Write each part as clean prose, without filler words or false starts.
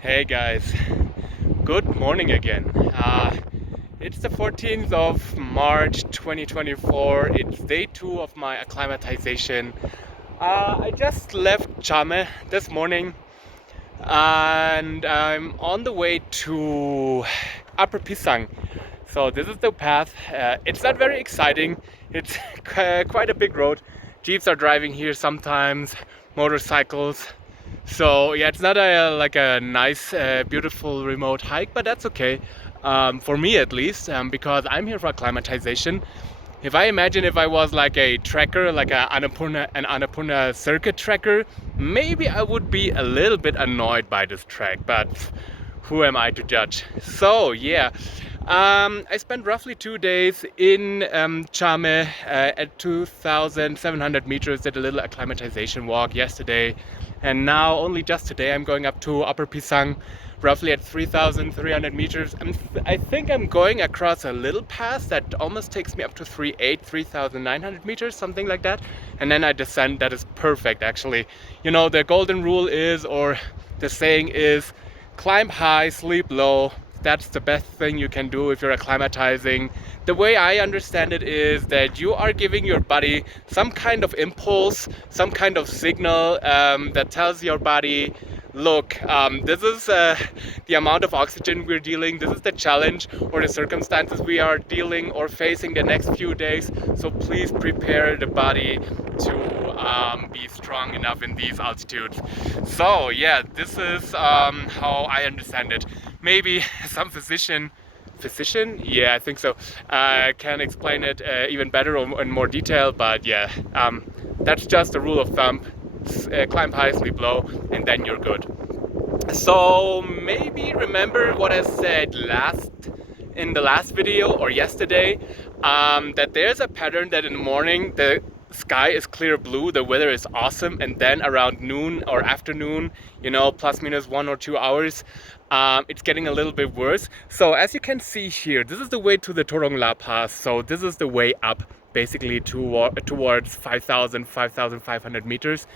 Hey guys, good morning again. It's the 14th of March 2024. It's day 2 of my acclimatization. I just left Chame this morning and I'm on the way to Upper Pisang. So this is the path. It's not very exciting. It's quite a big road. Jeeps are driving here sometimes, motorcycles. So yeah, it's not like a nice, beautiful remote hike, but that's okay. For me at least, because I'm here for acclimatization. If I imagine if I was like a trekker, like an Annapurna circuit trekker, maybe I would be a little bit annoyed by this trek, but who am I to judge? So yeah, I spent roughly 2 days in Chame at 2,700 meters, did a little acclimatization walk yesterday, and now only just today I'm going up to Upper Pisang, roughly at 3,300 meters. I think I'm going across a little pass that almost takes me up to 3,900 meters, something like that, and then I descend. That is perfect, actually. You know, the golden rule is, or the saying is, climb high, sleep low. That's the best thing you can do if you're acclimatizing. The way I understand it is that you are giving your body some kind of impulse, some kind of signal that tells your body, look, this is the amount of oxygen we're dealing, this is the challenge or the circumstances we are dealing or facing the next few days. So please prepare the body to be strong enough in these altitudes. So yeah, this is how I understand it. Maybe some physician, yeah, I think so, can explain it even better or in more detail, but yeah, that's just a rule of thumb. Climb high, sleep low, and then you're good. So maybe remember what I said in the last video or yesterday, that there's a pattern that in the morning the sky is clear blue, the weather is awesome, and then around noon or afternoon, you know, plus minus 1 or 2 hours, it's getting a little bit worse. So as you can see here, this is the way to the Torong La Pass. So this is the way up, basically towards 5,500 meters,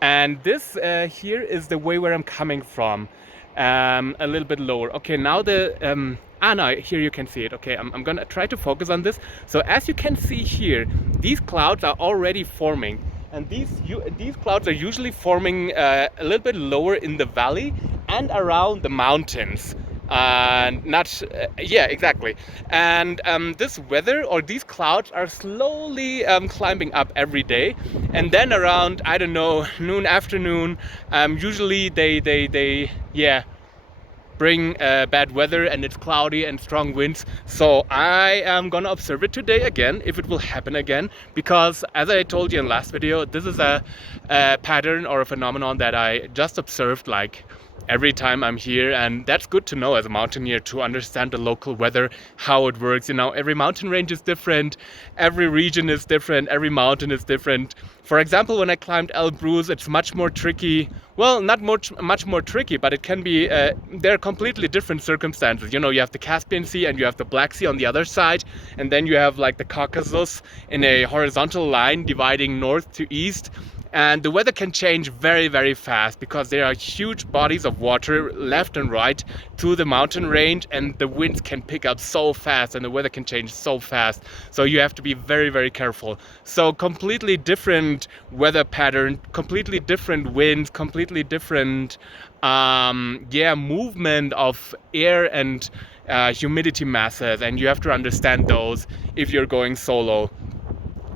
and this here is the way where I'm coming from, a little bit lower. Okay, now the no, here you can see it. Okay, I'm gonna try to focus on this. So as you can see here, these clouds are already forming, and these clouds are usually forming a little bit lower in the valley and around the mountains. Not yeah, exactly. And this weather or these clouds are slowly climbing up every day, and then around, I don't know, noon, afternoon, usually they yeah, bring bad weather, and it's cloudy and strong winds. So I am gonna observe it today again, if it will happen again, because as I told you in last video, this is a pattern or a phenomenon that I just observed like every time I'm here, and that's good to know as a mountaineer, to understand the local weather, how it works. You know, every mountain range is different, every region is different, every mountain is different. For example, when I climbed Elbrus, it's much more tricky. Well, not much more tricky, but it can be, they're completely different circumstances. You know, you have the Caspian Sea and you have the Black Sea on the other side, and then you have like the Caucasus in a horizontal line dividing north to east. And the weather can change very, very fast, because there are huge bodies of water left and right to the mountain range, and the winds can pick up so fast and the weather can change so fast. So you have to be very, very careful. So completely different weather pattern, completely different winds, completely different yeah, movement of air and humidity masses, and you have to understand those if you're going solo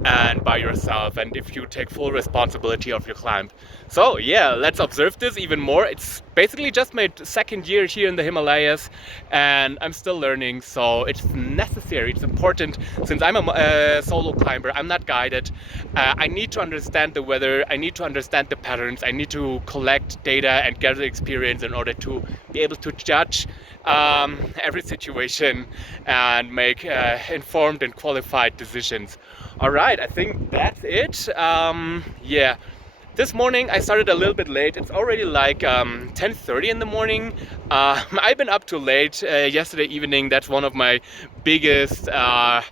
and by yourself, and if you take full responsibility of your climb. So yeah, let's observe this even more. It's basically just my second year here in the Himalayas, and I'm still learning, so it's necessary, it's important. Since I'm a solo climber, I'm not guided, I need to understand the weather, I need to understand the patterns, I need to collect data and gather experience in order to be able to judge every situation and make informed and qualified decisions. All right, I think that's it. Yeah, This morning I started a little bit late. It's already like 10:30 in the morning. I've been up too late yesterday evening. That's one of my biggest, I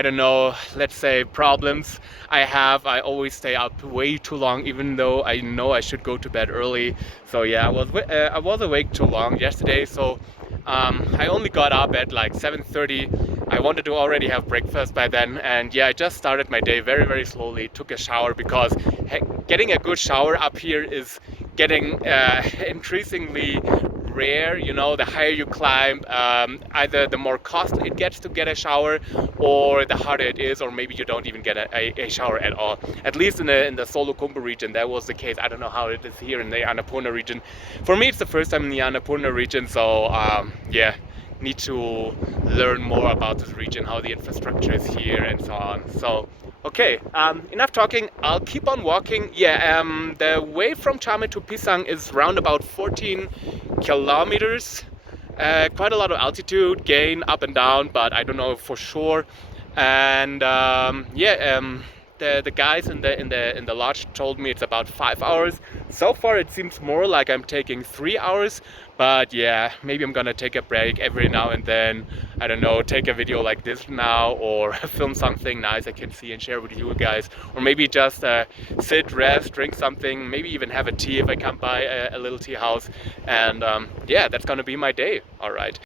don't know, let's say problems I have. I always stay up way too long, even though I know I should go to bed early. So yeah, I was awake too long yesterday. So I only got up at like 7:30. I wanted to already have breakfast by then, and yeah, I just started my day very, very slowly. Took a shower because getting a good shower up here is getting increasingly rare. You know, the higher you climb, either the more costly it gets to get a shower, or the harder it is, or maybe you don't even get a shower at all. At least in the Solukhumbu region, that was the case. I don't know how it is here in the Annapurna region. For me, it's the first time in the Annapurna region, so yeah, need to learn more about this region, how the infrastructure is here, and so on. So okay, enough talking. I'll keep on walking. Yeah, the way from Chame to Pisang is round about 14 kilometers. Quite a lot of altitude gain up and down, but I don't know for sure. And yeah, the guys in the lodge told me it's about 5 hours. So far, it seems more like I'm taking 3 hours. But yeah, maybe I'm gonna take a break every now and then. I don't know, take a video like this now, or film something nice I can see and share with you guys, or maybe just sit, rest, drink something, maybe even have a tea if I come by a little tea house. And yeah, that's gonna be my day. All right.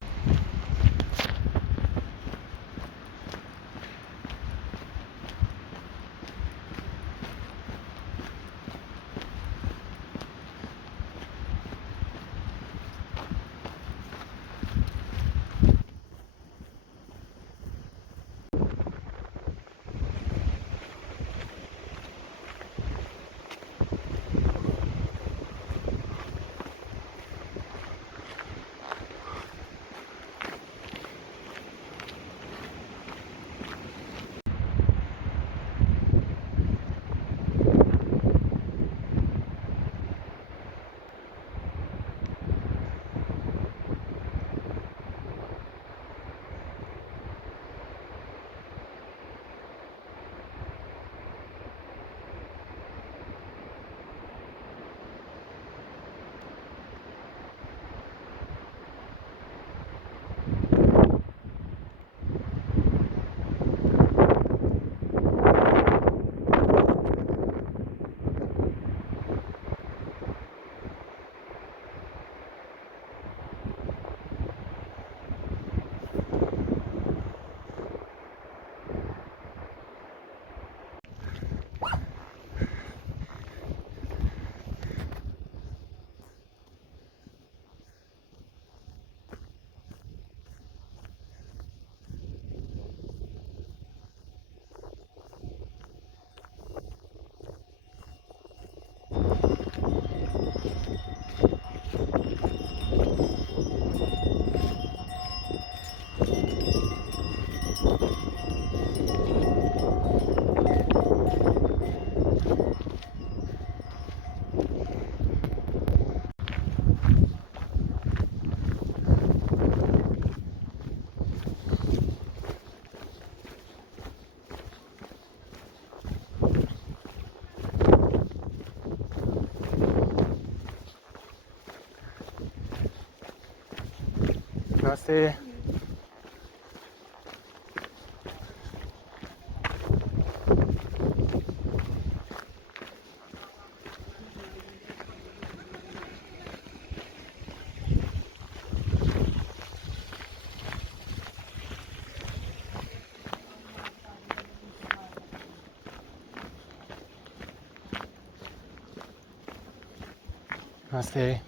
Namaste. Namaste.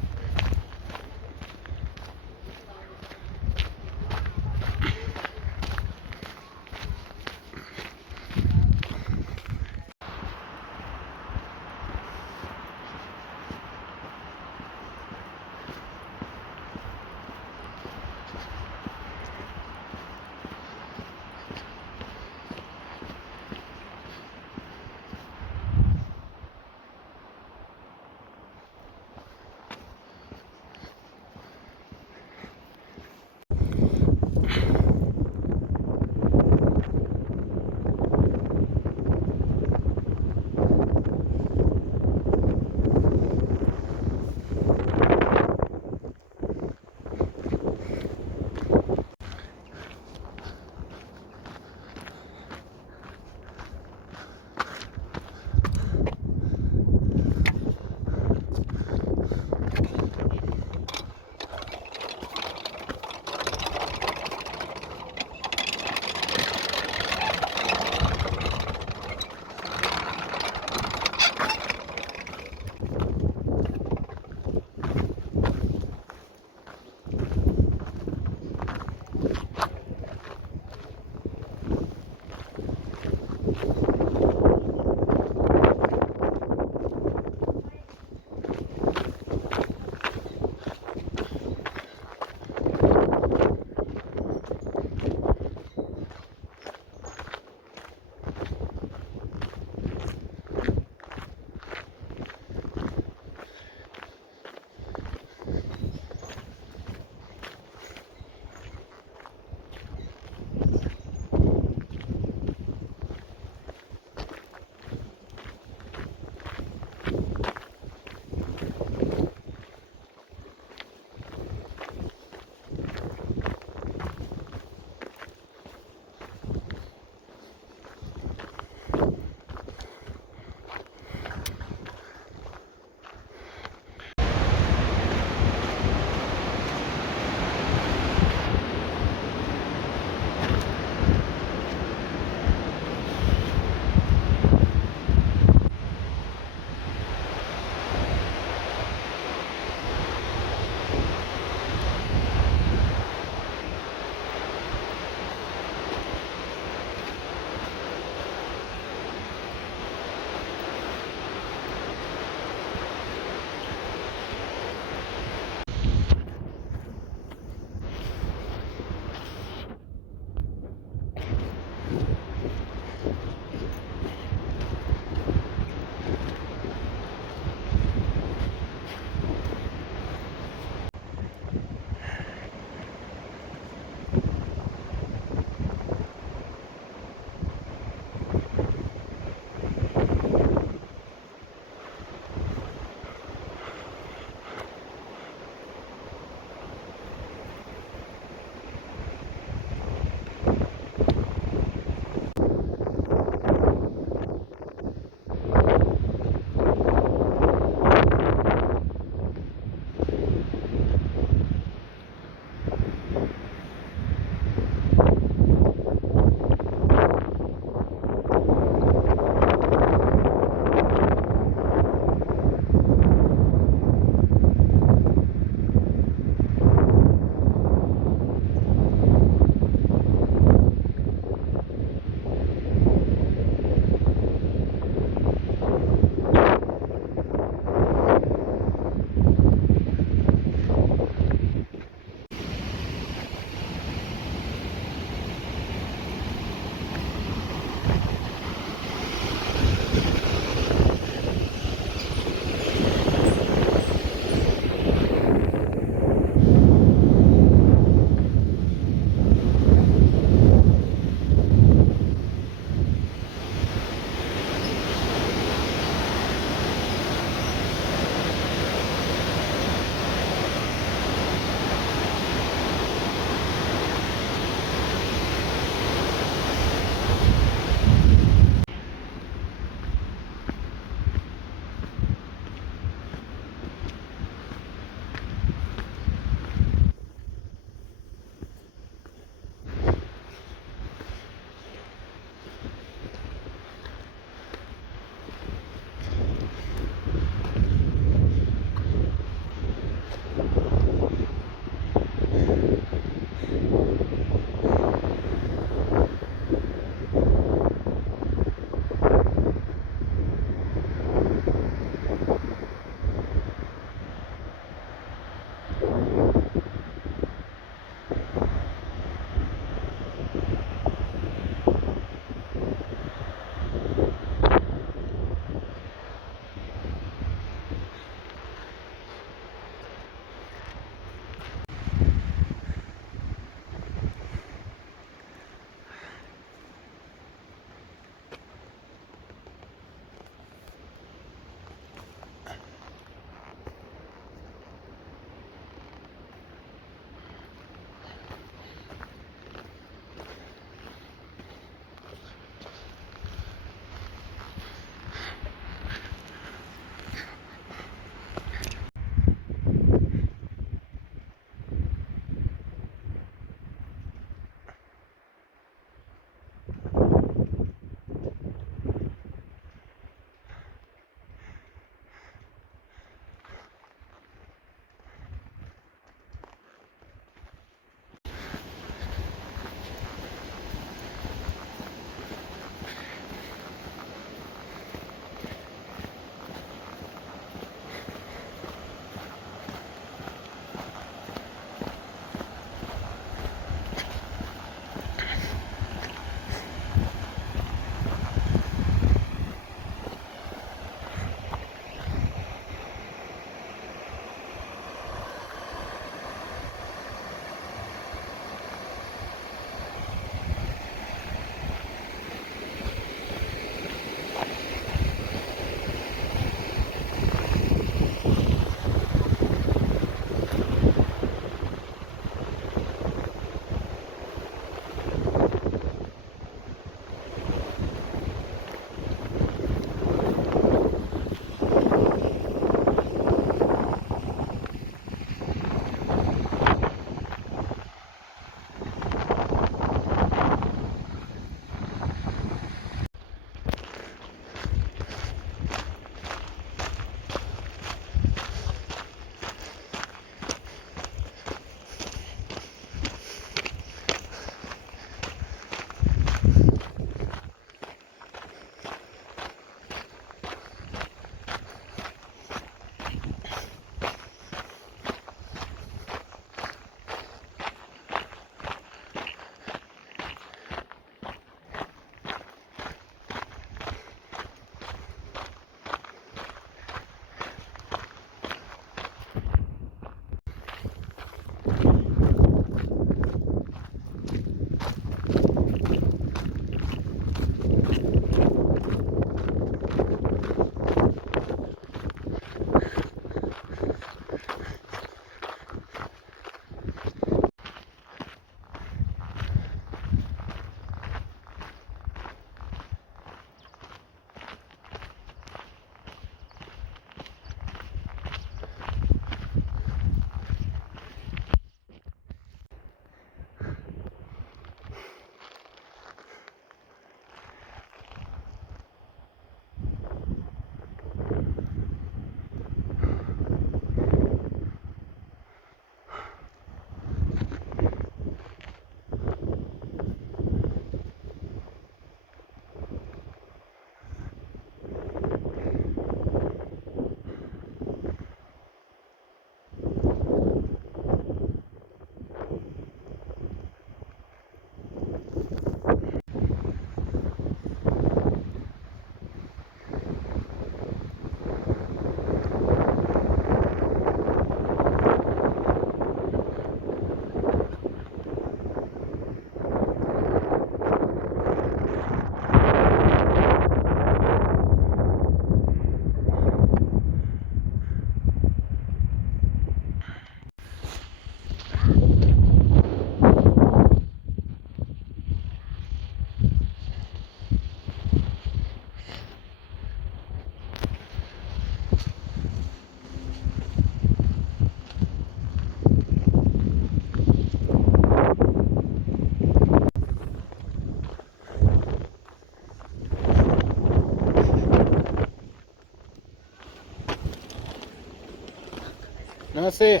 No, see.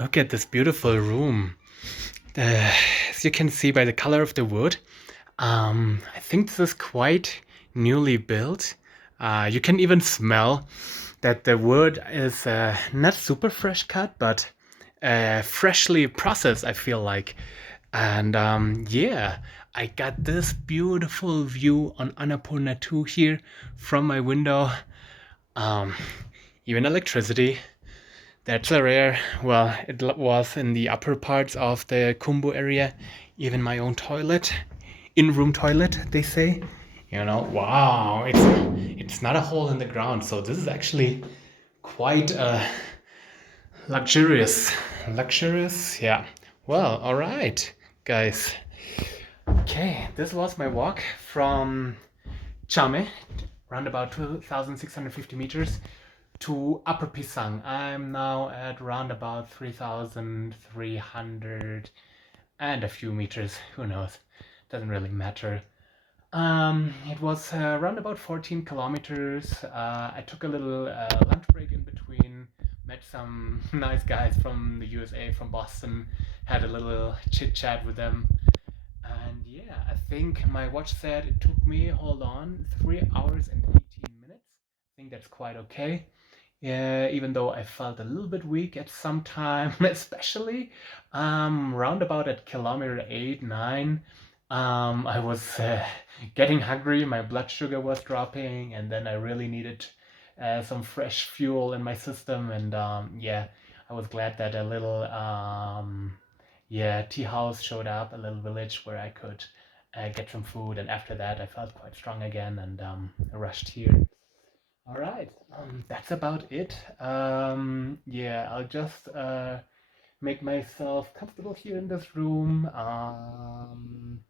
Look at this beautiful room. As you can see by the color of the wood, I think this is quite newly built. You can even smell that the wood is not super fresh cut, but freshly processed, I feel like. And yeah, I got this beautiful view on Annapurna II here from my window. Um, Even electricity. That's a rare. Well, it was in the upper parts of the Kumbu area. Even my own toilet, in-room toilet, they say. You know, wow, it's not a hole in the ground. So this is actually quite luxurious. Luxurious, yeah. Well, all right, guys. Okay, this was my walk from Chame, around about 2,650 meters, to Upper Pisang. I'm now at around about 3,300 and a few meters. Who knows? Doesn't really matter. It was around about 14 kilometers. I took a little lunch break in between, met some nice guys from the USA, from Boston, had a little chit chat with them. And yeah, I think my watch said it took me, hold on, 3 hours and 18 minutes. I think that's quite okay. Yeah, even though I felt a little bit weak at some time, especially roundabout at kilometer 8, 9. I was getting hungry, my blood sugar was dropping, and then I really needed some fresh fuel in my system. And yeah, I was glad that a little yeah, tea house showed up, a little village where I could get some food. And after that, I felt quite strong again, and I rushed here. All right, that's about it. Yeah, I'll just make myself comfortable here in this room, and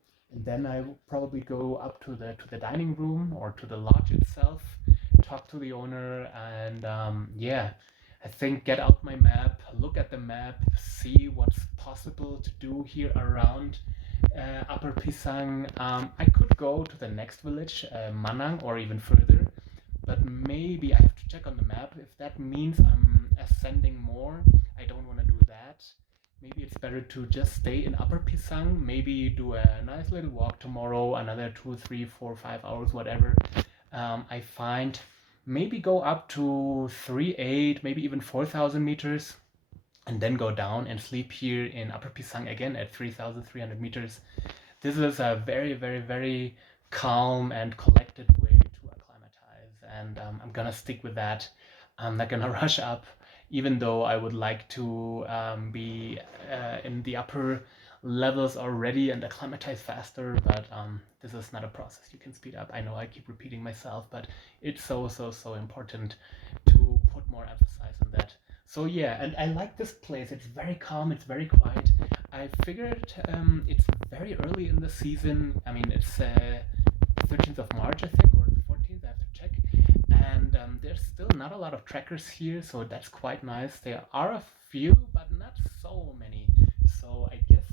then I will probably go up to the dining room or to the lodge itself, talk to the owner, and yeah, I think get out my map, look at the map, see what's possible to do here around Upper Pisang. I could go to the next village, Manang, or even further, but maybe I have to check on the map. If that means I'm ascending more, I don't want to do that. Maybe it's better to just stay in Upper Pisang, maybe do a nice little walk tomorrow, another 2, 3, 4, 5 hours, whatever I find. Maybe go up to 3,800, maybe even 4,000 meters, and then go down and sleep here in Upper Pisang again at 3,300 meters. This is a very, very, very calm and collected way to acclimatize, and I'm gonna stick with that. I'm not gonna rush up, even though I would like to be in the upper levels already and acclimatize faster, but this is not a process you can speed up. I know I keep repeating myself, but it's so, so, so important to put more emphasis on that. So yeah, and I like this place. It's very calm, it's very quiet. I figured it's very early in the season. I mean, it's 13th of March, I think, or 14th, I have to check. And there's still not a lot of trackers here, so that's quite nice. There are a few, but not so many. So I guess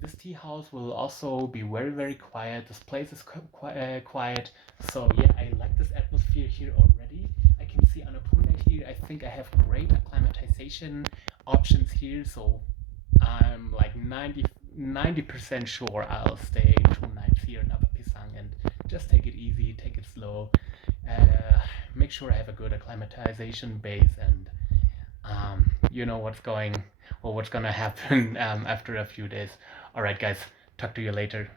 this tea house will also be very, very quiet. This place is quiet. So yeah, I like this atmosphere here already. I can see Annapurna here. I think I have great acclimatization options here. So I'm like 90% sure I'll stay 2 nights here in Upper Pisang and just take it easy, take it slow, uh, make sure I have a good acclimatization base, and you know what's gonna happen after a few days. All right, guys, talk to you later.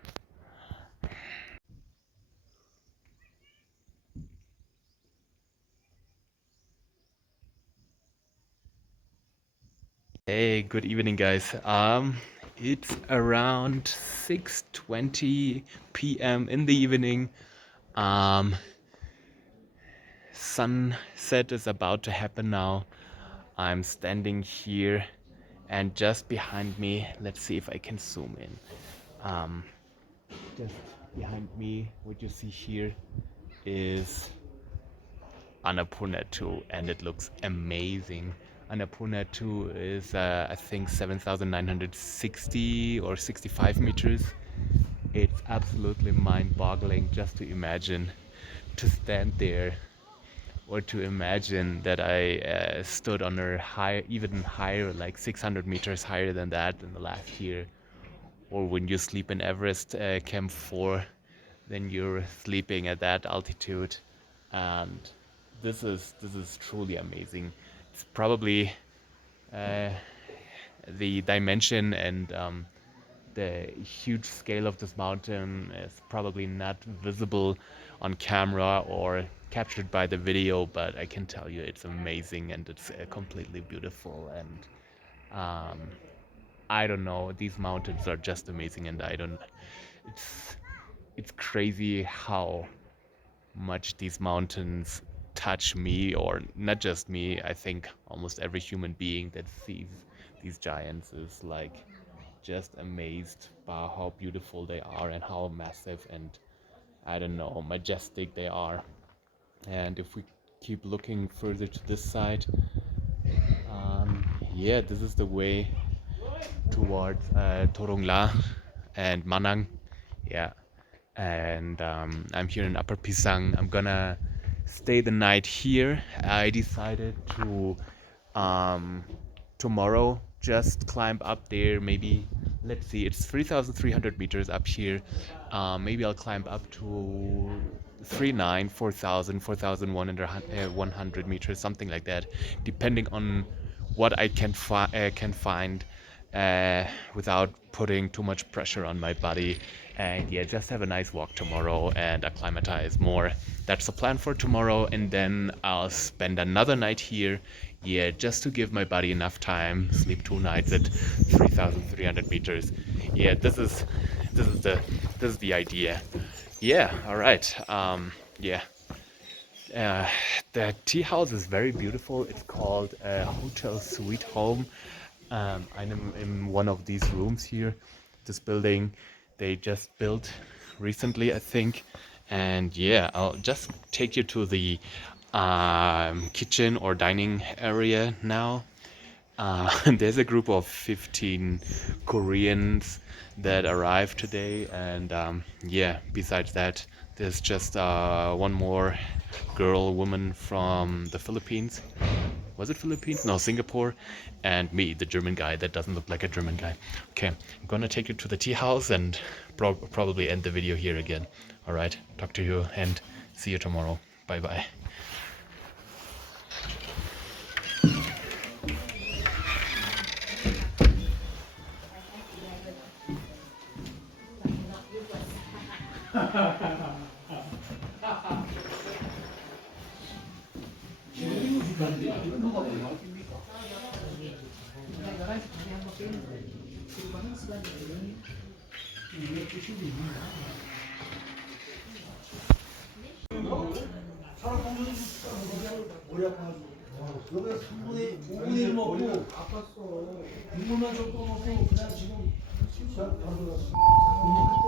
Hey, good evening, guys. It's around 6:20 p.m. in the evening. Um, Sunset is about to happen now. I'm standing here, and just behind me, let's see if I can zoom in. Um, just behind me, what you see here is Annapurna II, and it looks amazing. Annapurna II is, I think, 7,960 or 65 meters. It's absolutely mind-boggling just to imagine to stand there, or to imagine that I stood on a high, even higher, like 600 meters higher than that in the last year. Or when you sleep in Everest Camp 4, then you're sleeping at that altitude, and this is truly amazing. It's probably uh, the dimension and the huge scale of this mountain is probably not visible on camera or captured by the video, but I can tell you it's amazing and it's completely beautiful. And um, I don't know, these mountains are just amazing, and I don't. It's it's crazy how much these mountains touch me, or not just me. I think almost every human being that sees these giants is like just amazed by how beautiful they are and how massive and, I don't know, majestic they are. And if we keep looking further to this side, yeah, this is the way towards Torongla and Manang. Yeah, and I'm here in Upper Pisang. I'm gonna stay the night here. I decided to um, tomorrow just climb up there. Maybe, let's see, it's 3,300 meters up here. Maybe I'll climb up to 39, 4,000, 4,100 meters, something like that, depending on what I can find without putting too much pressure on my body. And yeah, just have a nice walk tomorrow and acclimatize more. That's the plan for tomorrow, and then I'll spend another night here. Yeah, just to give my body enough time, sleep 2 nights at 3,300 meters. Yeah, this is the this is the idea. Yeah, all right. Yeah. Uh, the tea house is very beautiful. It's called Hotel Sweet Home. I'm in one of these rooms here. This building they just built recently, I think. And yeah, I'll just take you to the kitchen or dining area now. There's a group of 15 Koreans that arrived today, and yeah, besides that, there's just one more woman from the Philippines. Was it Philippines? No, Singapore, and me, the German guy that doesn't look like a German guy. Okay, I'm gonna take you to the tea house and probably end the video here again. All right, talk to you and see you tomorrow. Bye bye. 여기가 3분의 5분의 1 먹고 아팠어. 국물만 좀 떠먹고 그냥 지금 바로 들어갔어. 그때